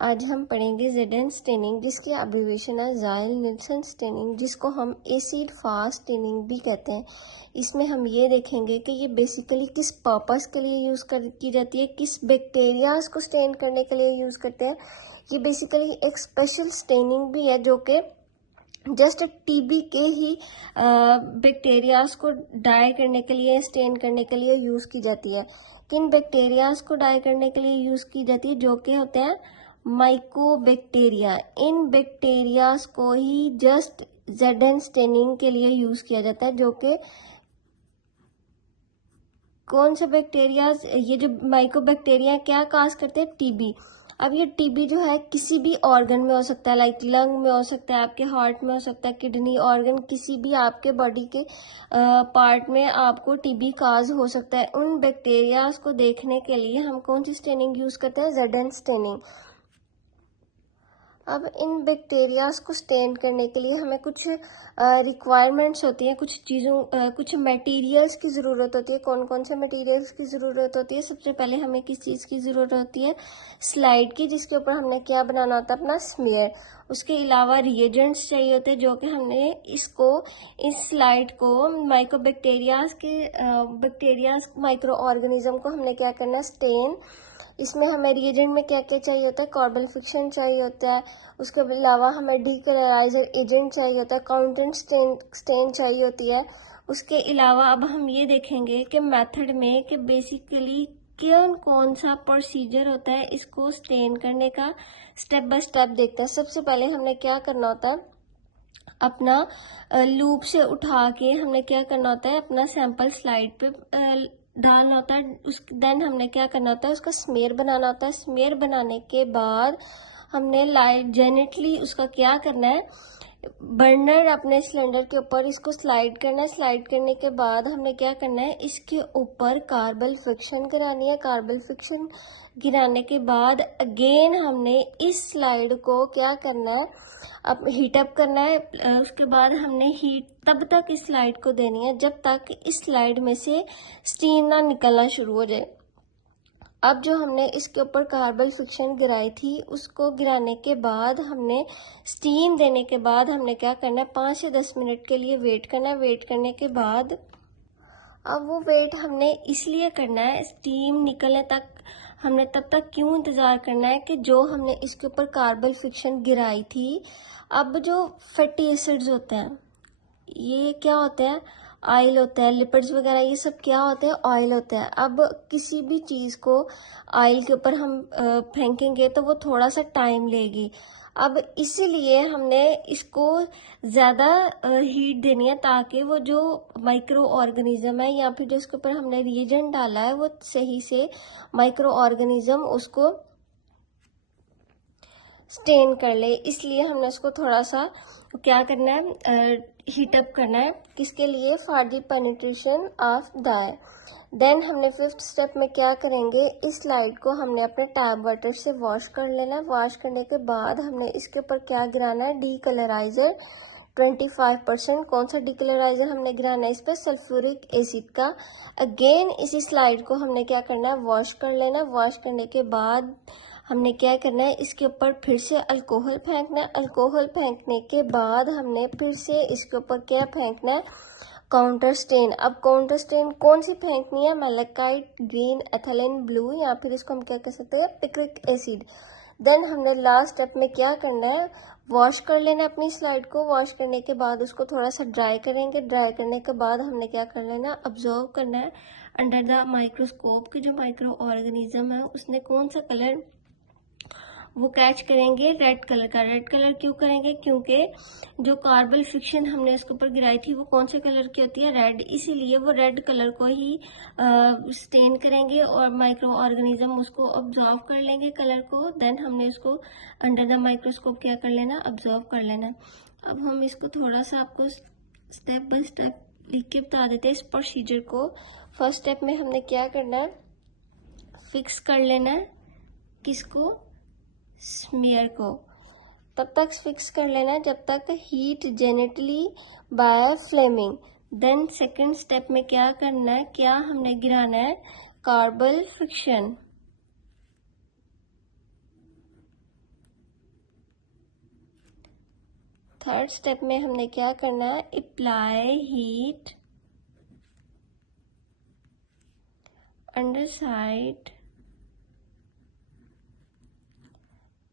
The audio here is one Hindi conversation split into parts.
आज हम पढ़ेंगे ज़ेडन स्टेनिंग, जिसकी अब्रीविएशन है ज़ाइल निल्सन स्टेनिंग, जिसको हम एसिड फास्ट स्टेनिंग भी कहते हैं। इसमें हम ये देखेंगे कि ये बेसिकली किस पर्पस के लिए यूज़ की जाती है, किस बैक्टीरियाज को स्टेन करने के लिए यूज़ करते हैं। ये बेसिकली एक स्पेशल स्टेनिंग भी है जो कि जस्ट टीबी के ही बैक्टीरियाज को डाई करने के लिए, स्टेन करने के लिए यूज़ की जाती है। किन बैक्टीरियाज को डाई करने के लिए यूज़ की जाती है, जो कि होते हैं माइकोबैक्टीरिया। इन बैक्टीरियाज को ही जस्ट ज़ेडन स्टेनिंग के लिए यूज़ किया जाता है, जो कि कौन से बैक्टीरियाज, ये जो माइकोबैक्टीरिया क्या काज करते हैं, टीबी। अब ये टीबी जो है किसी भी ऑर्गन में हो सकता है, लाइक लंग में हो सकता है, आपके हार्ट में हो सकता है, किडनी ऑर्गन, किसी भी आपके बॉडी के पार्ट में आपको टीबी काज हो सकता है। उन बैक्टीरियाज को देखने के लिए हम कौन सी स्टेनिंग यूज करते हैं, ज़ेडन स्टेनिंग। अब इन बैक्टीरियाज को स्टेन करने के लिए हमें कुछ रिक्वायरमेंट्स होती हैं, कुछ चीज़ों कुछ मटेरियल्स की ज़रूरत होती है। कौन कौन से मटेरियल्स की ज़रूरत होती है? सबसे पहले हमें किस चीज़ की ज़रूरत होती है, स्लाइड की, जिसके ऊपर हमने क्या बनाना होता है, अपना स्मीयर। उसके अलावा रिएजेंट्स चाहिए होते हैं, जो कि हमने इस स्लाइड को माइकोबैक्टीरियाज के बैक्टीरियाज माइक्रो ऑर्गेनिज्म को हमने क्या करना है, स्टेन। इसमें हमें रिएजेंट में क्या क्या चाहिए होता है, कार्बन फिक्शन चाहिए होता है। उसके अलावा हमें डीकलराइजर एजेंट चाहिए होता है, काउंटेंट स्टेन चाहिए होती है। उसके अलावा अब हम ये देखेंगे कि मेथड में कि बेसिकली कौन सा प्रोसीजर होता है इसको स्टेन करने का, स्टेप बाय स्टेप देखते हैं। सबसे पहले हमने क्या करना होता है, अपना लूप से उठा के हमने क्या करना होता है, अपना सैंपल स्लाइड पे डालना होता है। देन हमने क्या करना होता है, उसका स्मेयर बनाना होता है। स्मेयर बनाने के बाद हमने लाइट जेनेटली उसका क्या करना है, बर्नर अपने सिलेंडर के ऊपर इसको स्लाइड करना है। स्लाइड करने के बाद हमने क्या करना है, इसके ऊपर कार्बन फ्रिक्शन गिरानी है। कार्बन फ्रिक्शन गिराने के बाद अगेन हमने इस स्लाइड को क्या करना है, अब हीट अप करना है। उसके बाद हमने हीट तब तक इस स्लाइड को देनी है जब तक इस स्लाइड में से स्टीम ना निकलना शुरू हो जाए। अब जो हमने इसके ऊपर कार्बन फ्रिक्शन गिराई थी, उसको गिराने के बाद हमने स्टीम देने के बाद हमने क्या करना है, 5 से 10 मिनट के लिए वेट करना है। वेट करने के बाद अब वो वेट हमने इसलिए करना है, स्टीम निकलने तक हमने तब तक क्यों इंतज़ार करना है कि जो हमने इसके ऊपर कार्बन फ्रिक्शन गिराई थी, अब जो फैटी एसिड्स होते हैं, ये क्या होते हैं, ऑयल होता है, लिपिड्स वगैरह, ये सब क्या होते हैं, ऑयल होता है। अब किसी भी चीज़ को ऑयल के ऊपर हम फेंकेंगे तो वो थोड़ा सा टाइम लेगी। अब इसीलिए हमने इसको ज़्यादा हीट देनी है, ताकि वो जो माइक्रो ऑर्गेनिज्म है या फिर जो इसके ऊपर हमने रिएजेंट डाला है, वो सही से माइक्रो ऑर्गेनिज्म उसको स्टेन कर ले। इसलिए हमने उसको थोड़ा सा क्या करना है, हीट अप करना है। किसके लिए, for the penetration of dye. Then हमने 5th स्टेप में क्या करेंगे, इस स्लाइड को हमने अपने टैप वाटर से वॉश कर लेना है। वॉश करने के बाद हमने इसके ऊपर क्या गिराना है, डीकलराइजर 25%। कौन सा डीकलराइजर हमने गिराना है, इस पर सल्फ्यूरिक एसिड का। अगेन इसी स्लाइड को हमने क्या करना है, वॉश कर लेना। वॉश करने के बाद हमने क्या करना है, इसके ऊपर फिर से अल्कोहल फेंकना है। अल्कोहल फेंकने के बाद हमने फिर से इसके ऊपर क्या फेंकना है, काउंटर स्टेन। अब काउंटर स्टेन कौन सी फेंकनी है, मैलेकाइट ग्रीन, एथिलीन ब्लू, या फिर इसको हम क्या कह सकते हैं, पिक्रिक एसिड। देन हमने लास्ट स्टेप में क्या करना है, वॉश कर लेना है अपनी स्लाइड को। वॉश करने के बाद उसको थोड़ा सा ड्राई करेंगे। ड्राई करने के बाद हमने क्या कर लेना, ऑब्जर्व करना है अंडर द माइक्रोस्कोप कि जो माइक्रो ऑर्गेनिज्म है उसने कौन सा कलर वो कैच करेंगे, रेड कलर का। रेड कलर क्यों करेंगे, क्योंकि जो कार्बन फ्रिक्शन हमने इसके ऊपर गिराई थी वो कौन से कलर की होती है, रेड। इसीलिए वो रेड कलर को ही स्टेन करेंगे और माइक्रो ऑर्गेनिज्म उसको ऑब्जर्व कर लेंगे कलर को। देन हमने उसको अंडर द माइक्रोस्कोप क्या कर लेना, ऑब्जर्व कर लेना। अब हम इसको थोड़ा सा आपको स्टेप बाय स्टेप लिख के बता देते हैं इस प्रोसीजर को। फर्स्ट स्टेप में हमने क्या करना है, फिक्स कर लेना है किसको, स्मीयर को। तब तक फिक्स कर लेना है जब तक heat gently by flaming. Then second step में क्या करना है, क्या हमने गिराना है, कार्बन फ्रिक्शन। थर्ड स्टेप में हमने क्या करना है, apply heat under side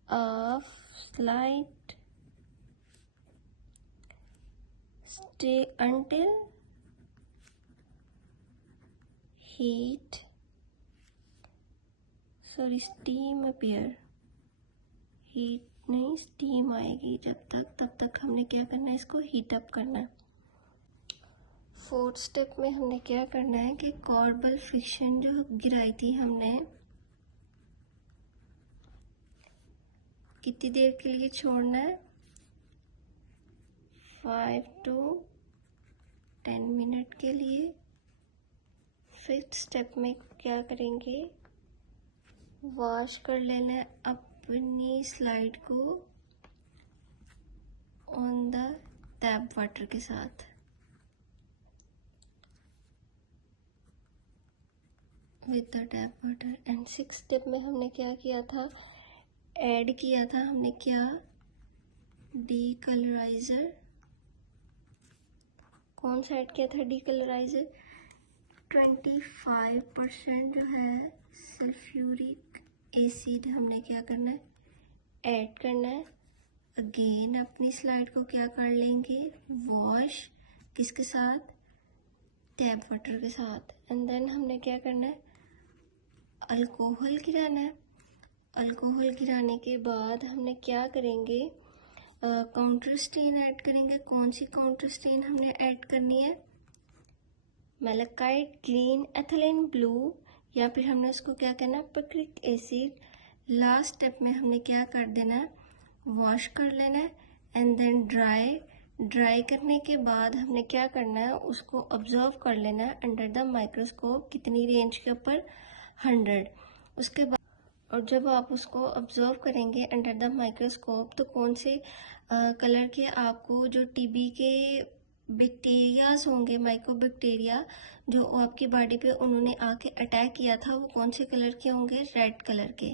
of slide stay until heat steam appear। Heat नहीं, स्टीम आएगी तब तक हमने क्या करना है, इसको हीट अप करना है। फोर्थ स्टेप में हमने क्या करना है कि कॉर्बल फिक्शन जो गिराई थी हमने, कितनी देर के लिए छोड़ना है, 5 to 10 मिनट के लिए। फिफ्थ स्टेप में क्या करेंगे, वॉश कर लेना है अपनी स्लाइड को ऑन द टैप वाटर के साथ। With the tap water. And six step में हमने क्या किया था, ऐड किया था हमने क्या, डीकलराइजर। कौन सा ऐड किया था डीकलराइजर, 25% जो है सल्फ्यूरिक एसिड हमने क्या करना है, ऐड करना है। अगेन अपनी स्लाइड को क्या कर लेंगे, वॉश, किसके साथ, टैप वाटर के साथ। एंड देन हमने क्या करना है, अल्कोहल गिराना है। अल्कोहल गिराने के बाद हमने क्या करेंगे, काउंटर स्टेन ऐड करेंगे। कौन सी काउंटर स्टेन हमने ऐड करनी है, मैलाकाइट ग्रीन, एथिलीन ब्लू, या फिर हमने उसको क्या करना है, पिक्रिक एसिड। लास्ट स्टेप में हमने क्या कर देना है, वॉश कर लेना है एंड देन ड्राई करने के बाद हमने क्या करना है, उसको ऑब्जर्व कर लेना है अंडर द माइक्रोस्कोप। कितनी रेंज के ऊपर, 100। उसके बाद और जब आप उसको ऑब्जर्व करेंगे अंडर द माइक्रोस्कोप तो कौन से कलर के आपको जो टीबी के बैक्टीरियाज होंगे, माइक्रो बैक्टीरिया जो आपकी बॉडी पे उन्होंने आके अटैक किया था, वो कौन से कलर के होंगे, रेड कलर के।